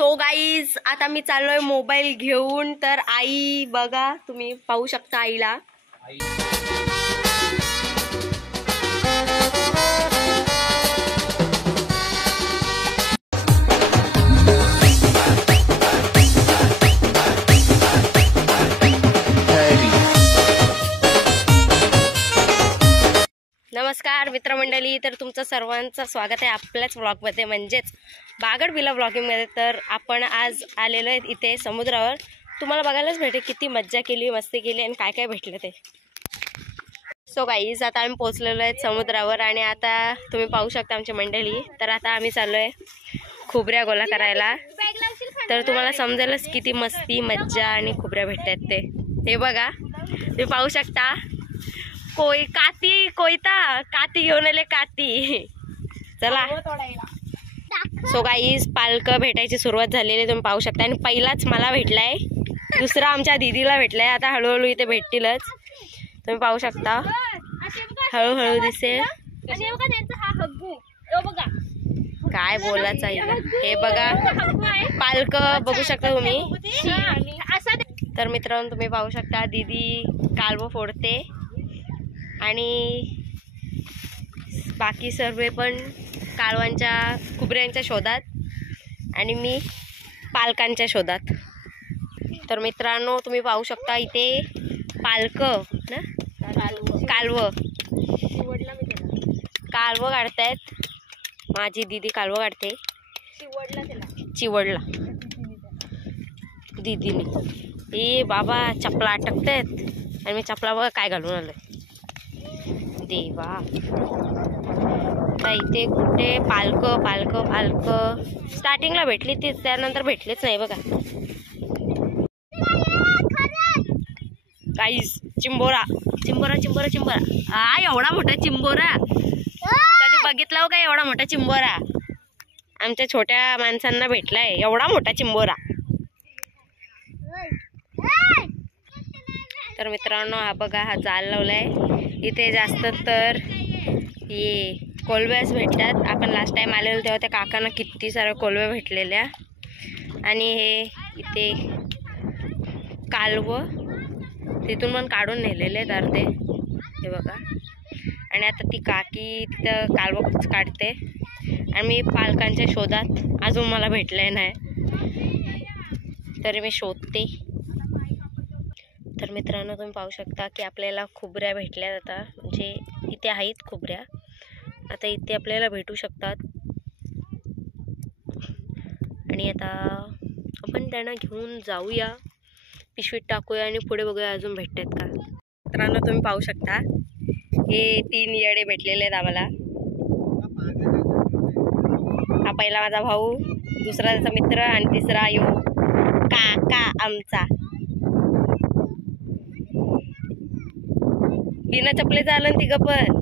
So guys आता मी चाललोय mobile घेऊन. तर आई बघा, तुम्ही पाहू शकता आईला. नमस्कार मित्रमंडळी, तर तुमचं सर्वांचं स्वागत आहे आपल्याच व्लॉगमध्ये, म्हणजेच बागड बिला व्लॉगिंगमध्ये. तर आपण आज आलेलो आहे इथे समुद्रावर. तुम्हाला बघायलाच भेटेल किती मज्जा केली, मस्ती केली आणि काय काय भेटलं ते. सो गाईज आता आम्ही पोचलेलो आहेत समुद्रावर आणि आता तुम्ही पाहू शकता आमची मंडळी. तर आता आम्ही चाललो आहे खोबऱ्या गोळा करायला. तर तुम्हाला समजेलच किती मस्ती, मज्जा आणि खोबऱ्या भेटतात ते. हे बघा तुम्ही पाहू शकता. काती घेऊन आले काती. चला. सो गाईज पालक भेटायची सुरुवात झालेली तुम्ही पाहू शकता. आणि पहिलाच मला भेटलाय, दुसरा आमच्या दीदीला भेटलाय. आता हळूहळू इथे भेटतीलच, तुम्ही पाहू शकता. हळूहळू दिसेल. काय बोलायचं आहे. हे बघा पालक बघू शकता तुम्ही. तर मित्रांनो तुम्ही पाहू शकता दीदी कालवं फोडते आणि बाकी सर्व पण कालवांच्या खोबऱ्यांच्या शोधात आणि मी पालकांच्या शोधात. तर मित्रांनो तुम्ही पाहू शकता इथे पालक ना कालवं काढतायत. माझी दीदी कालवं काढते चिवडला दीदीने. ए बाबा चपला अटकतायत आणि मी चपला बघा काय घालून आलोय देवा. इथे कुठे पालक पालक पालक स्टार्टिंगला भेटली ती, त्यानंतर भेटलीच नाही बघा. गाईस चिंबोरा चिंबोरा चिंबोरा चिंबोरा. हा एवढा मोठा चिंबोरा कधी बघितला हो का? एवढा मोठा चिंबोरा आमच्या छोट्या माणसांना भेटलाय, एवढा मोठा चिंबोरा. तर मित्रांनो हा बघा, हा जाल लावलाय. इथे जास्त तर हे कोलव्याच भेटतात. आपण लास्ट टाइम आलेलो तेव्हा त्या काकांना किती साऱ्या कोलव्या भेटलेल्या. आणि हे इथे कालवं तिथून पण काढून नेलेले आहेत अर्धे, हे बघा. आणि आता ती काकी तिथं कालवं काढते आणि मी पालकांच्या शोधात. अजून मला भेटले नाही तरी मी शोधते. तर मित्रांनो तुम्ही पाहू शकता की आपल्याला खोबऱ्या भेटल्या. आता म्हणजे इथे आहेत खोबऱ्या, आता इथे आपल्याला भेटू शकतात. आणि आता आपण त्यांना घेऊन जाऊया, पिशवीत टाकूया आणि पुढे बघूया अजून भेटतात का. मित्रांनो तुम्ही पाहू शकता हे 3 येडे भेटलेले आहेत आम्हाला. हा पहिला माझा भाऊ, दुसरा त्याचा मित्र आणि तिसरा यो काका आमचा. बिना चपलेचं आलं तिघ पण.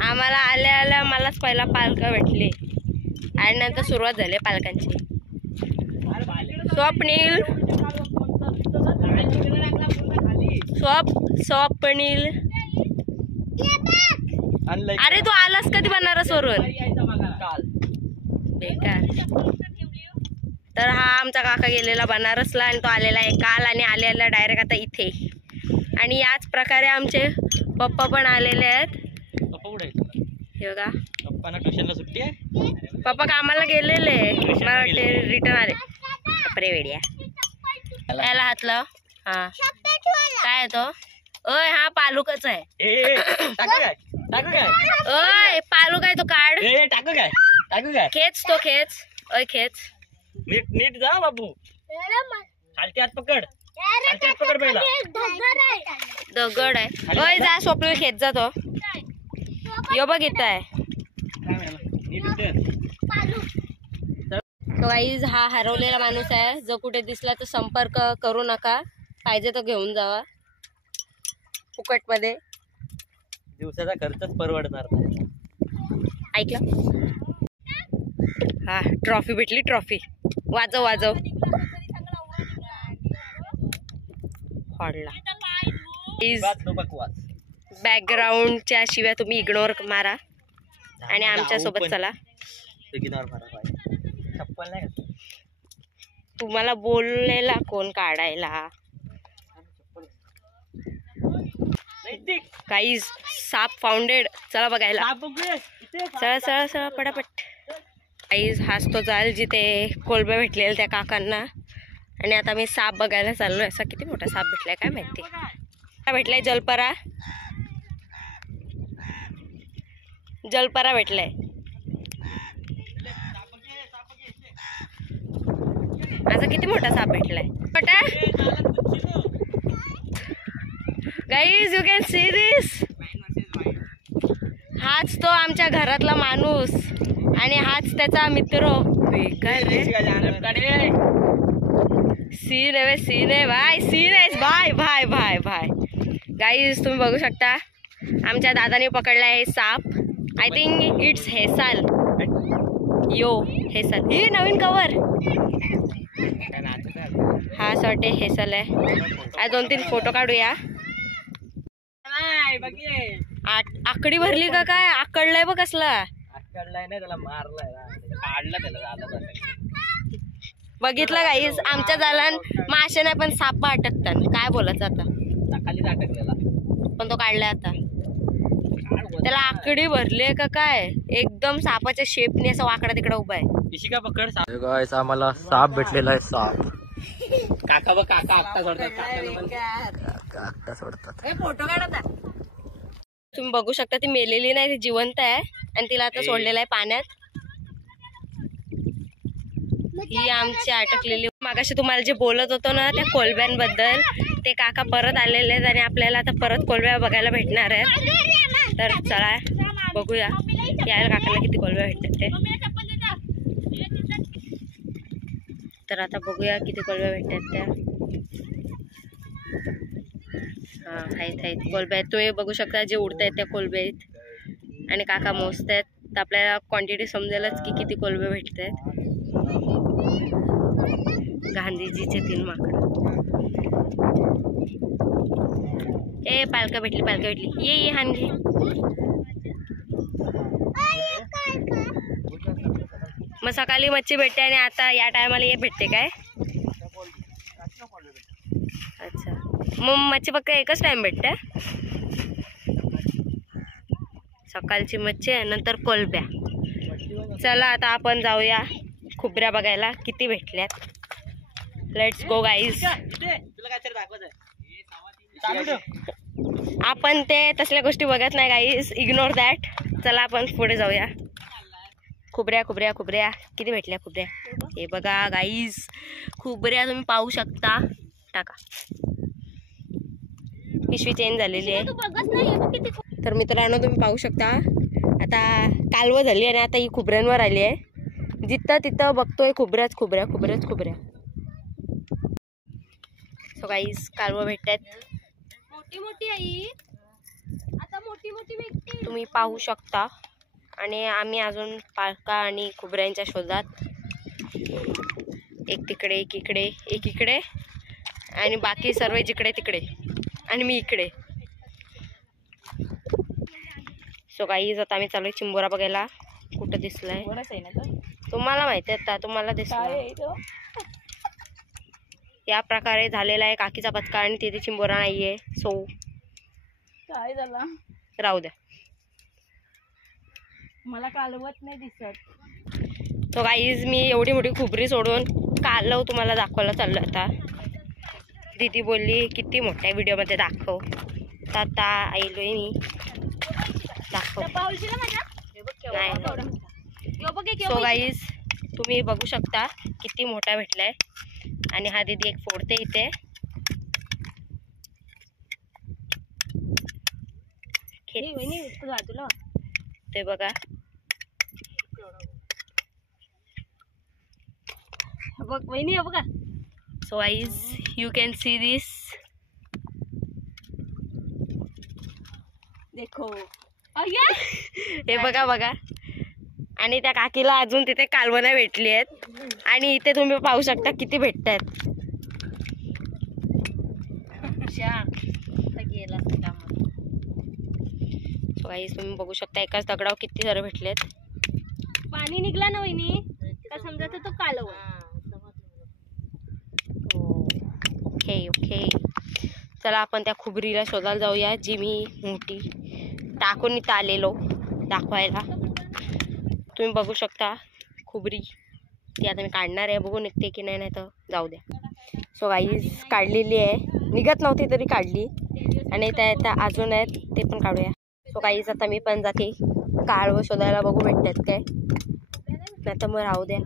आम्हाला आल्या आल्या मलाच पहिला पालक भेटले आणि नंतर सुरुवात झाली पालकांची. स्वप्नील स्वप्नील अरे तू आलास कधी बनारस वरून? बेकार. तर हा आमचा काका गेलेला बनारसला आणि तो आलेला आहे काल आणि आलेला डायरेक्ट आता इथे. आणि याच प्रकारे आमचे पप्पा पण आलेले आहेत. हे बघा पप्पांना ट्युशनला सुट्टी आहे. पप्पा कामाला गेलेले, मला वाटते रिटर्न आले. कपडे वेड्या याला हात लाव. हा काय तो? ओय हा पालुकच आहे. ओय पालुक आहे तो, काढ. टाकू काय खेच तो, खेच. ओय खेच. नीट जा बाबू. खालती हात पकड, खालती हात पकड पहिला. दगड आहे. ओय जा स्वप्नील खेच जा तो. यो बघ इथं आहे. गाईज हा हरवलेला माणूस आहे. जो कुठे दिसला तर संपर्क करू नका, पाहिजे तर घेऊन जावा फुकटमध्ये. दिवसाचा खर्चच परवडणार नाही. ऐकलं? हा ट्रॉफी भेटली, ट्रॉफी. वाजव वाजव. फाडला. बॅकग्राऊंडच्या शिवाय तुम्ही इग्नोर मारा आणि आमच्या सोबत चला. चप्पल नाही का? तुम्हाला बोललेला कोण काढायला? काही साप फाउंडेड, चला बघायला. चला चला चला पटापट. काही हाच तो जाल जिथे कोलबे भेटलेले त्या काकांना. आणि आता मी साप बघायला चाललोय. असा किती मोठा साप भेटलाय काय माहिती. भेटलाय जलपरा, जलपरा भेटलाय. असा किती मोठा साप भेटलाय. पटा guys, you can see this. हाच तो आमच्या घरातला माणूस आणि हाच त्याचा मित्र. काय रे सीन आहे, सीन आहे भाई, सीन आहे भाई भाई भाई भाई. गाईज तुम्ही बघू शकता आमच्या दादाने पकडला आहे साप. आय थिंक इट्स हेसाल. यो हेसाल, ही नवीन कवर. हा असं वाटते हेसल आहे. आज 2-3 फोटो काढूया. आकडी भरली का काय? आकडलाय बघ कसला. आकडलाय नाही, त्याला मारलाय, काढला त्याला. बघितलं गाईस, आमच्या जालान मासे नाही पण साप अटकतात. काय बोलायचं आता. खाली अटकलेला पण तो काढलाय आता. त्याला आकडी भरली का काय? एकदम सापाच्या शेपने असं वाकडा तिकडे उभा आहे. पिशिका पकड. गाइस, आम्हाला साप भेटलेला आहे. साप काका बघ, काका आत्ता सोडतात. फोटो काढता. तुम्ही बघू शकता ती मेलेली नाही, ती जिवंत आहे आणि तिला आता सोडलेलं आहे पाण्यात. ही आमची अटकलेली. मागाशी तुम्हाला जे बोलत होतो ना त्या कोलब्यांबद्दल, ते काका परत आलेले आहेत आणि आपल्याला आता परत कोलब्या बघायला भेटणार आहेत. तर चला बघूया यायला काकाला किती कोलब्या भेटतात ते. तर आता बघूया किती कोलब्या भेटतात त्या. हा आहेत कोलब्या आहेत. तुम्ही बघू शकता जे उडत आहेत त्या कोलब्या आहेत आणि काका मोजत आहेत. तर आपल्याला क्वांटिटी समजेलच की किती कोलबे भेटत आहेत. गांधीजीचे 3 माकड. ए पालका भेटली. ये हान घे. मग सकाळी मच्छी भेटते आणि आता या टायमाला हे भेटते काय? अच्छा, मग मच्छी फक्त एकच टाइम भेटते. सकाळची मच्छी आहे, नंतर कोलब्या. चला आता आपण जाऊया खुबऱ्या बघायला किती भेटल्यात. Let's go guys. आपण ते तसल्या गोष्टी बघत नाही गाईज, इग्नोर दॅट. चला आपण पुढे जाऊया. खुबऱ्या किती भेटल्या खुबऱ्या? हे बघा गाईज, खुबऱ्या तुम्ही पाहू शकता. टाका, पिशवी चेंज झालेली आहे. तर मित्रांनो तुम्ही पाहू शकता आता कालवं झाली आणि आता ही खुबऱ्यांवर आली आहे. जिथं तिथं बघतोय खुबऱ्याच खुबऱ्या. सो गाईज कालवं भेटतात. मोठी आई आता मोठी भेटते तुम्ही पाहू शकता. आणि आम्ही अजून पालका आणि खुबऱ्यांच्या शोधात. एक तिकडे, एक इकडे आणि बाकी सर्व जिकडे तिकडे आणि मी इकडे. सो गाईज आता आम्ही चालू चिंबोरा बघायला. कुठं दिसलाय तुम्हाला माहिती आहे? तुम्हाला दिसला या प्रकारे झालेला आहे काकीचा पत्का आणि तिथे चिंबोरा नाहीये. सो काय झाला राहू द्या, मला कालवत नाही दिसत. तो गाईज मी एवढी मोठी खुबरी सोडून कालव तुम्हाला दाखवायला चाललं. आता दीदी बोलली किती मोठ्या व्हिडिओमध्ये दाखव. तर आता आईलोय मी दाखव. सो गाईज तुम्ही बघू शकता किती मोठा भेटलाय. आणि हा दीदी एक फोडते इथे. ते बघा, बघ वहिनी बघा. So guys you can see this. देखो हे बघा. आणि त्या काकीला अजून तिथे कालवणं भेटली आहेत आणि इथे तुम्ही पाहू शकता किती भेटत आहेत. सो गाईज तुम्ही बघू शकता एकाच दगडावर किती सारे भेटलेत. पाणी निघला ना वहिनी का समजायचं तो कालवत. ओके ओके, चला आपण त्या खुबरीला शोधायला जाऊया जी मी मोठी टाकून इथं आलेलो दाखवायला. तुम्ही बघू शकता खुबरी ती आता मी काढणार आहे, बघू निघते की नाही, नाही तर जाऊ द्या. सो गाईज काढलेली आहे, निघत नव्हती तरी काढली आणि त्या अजून आहेत ते पण काढूया. सो गाईज आता मी पण जाते काळवं शोधायला, बघू भेटतात काय, नाही तर मग राहू द्या.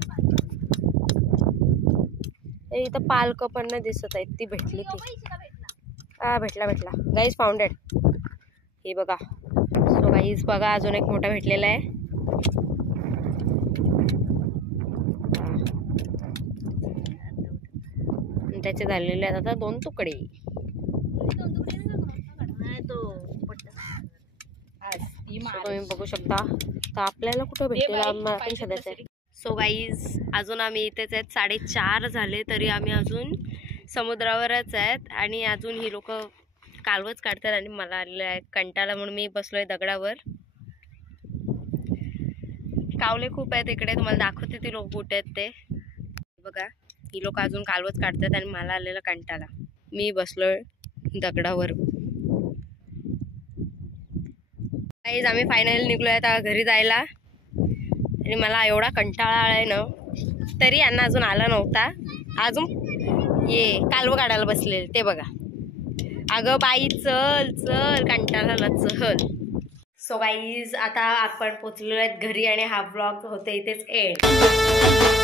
इथं पालक पण नाही दिसत आहेत, ती भेटली ती. भेटला गाईज फाउंडेड. हे बघा. सो गाईज बघा अजून एक मोठा भेटलेला आहे. त्याचे झालेले आहेत आता 2 तुकडे. तुम्ही बघू शकता. तर आपल्याला कुठं भेटेल आम्हाला पण शोधायचं आहे. सो गाईज अजून आम्ही इथेच आहेत, 4:30 झाले तरी आम्ही अजून समुद्रावरच आहेत आणि अजून ही लोक कालवच काढतात आणि मला आलेलं आहे कंटाळा म्हणून मी बसलोय दगडावर. कावले खूप आहेत इकडे, तुम्हाला दाखवते ती लोक कुठे आहेत ते बघा. ही लोक अजून कालवच काढतात आणि मला आलेला कंटाळा, मी बसलोय दगडावर. गाईज आम्ही फायनली निघलोय आता घरी जायला आणि मला एवढा कंटाळा आलाय ना, तरी यांना अजून आला नव्हता. अजून ये कालवं काढायला बसलेले ते बघा. अगं बाई चल चल, कंटाळाला चल. सो गाईज आता आपण पोचलेलो आहेत घरी आणि हा ब्लॉग होते इथेच एंड.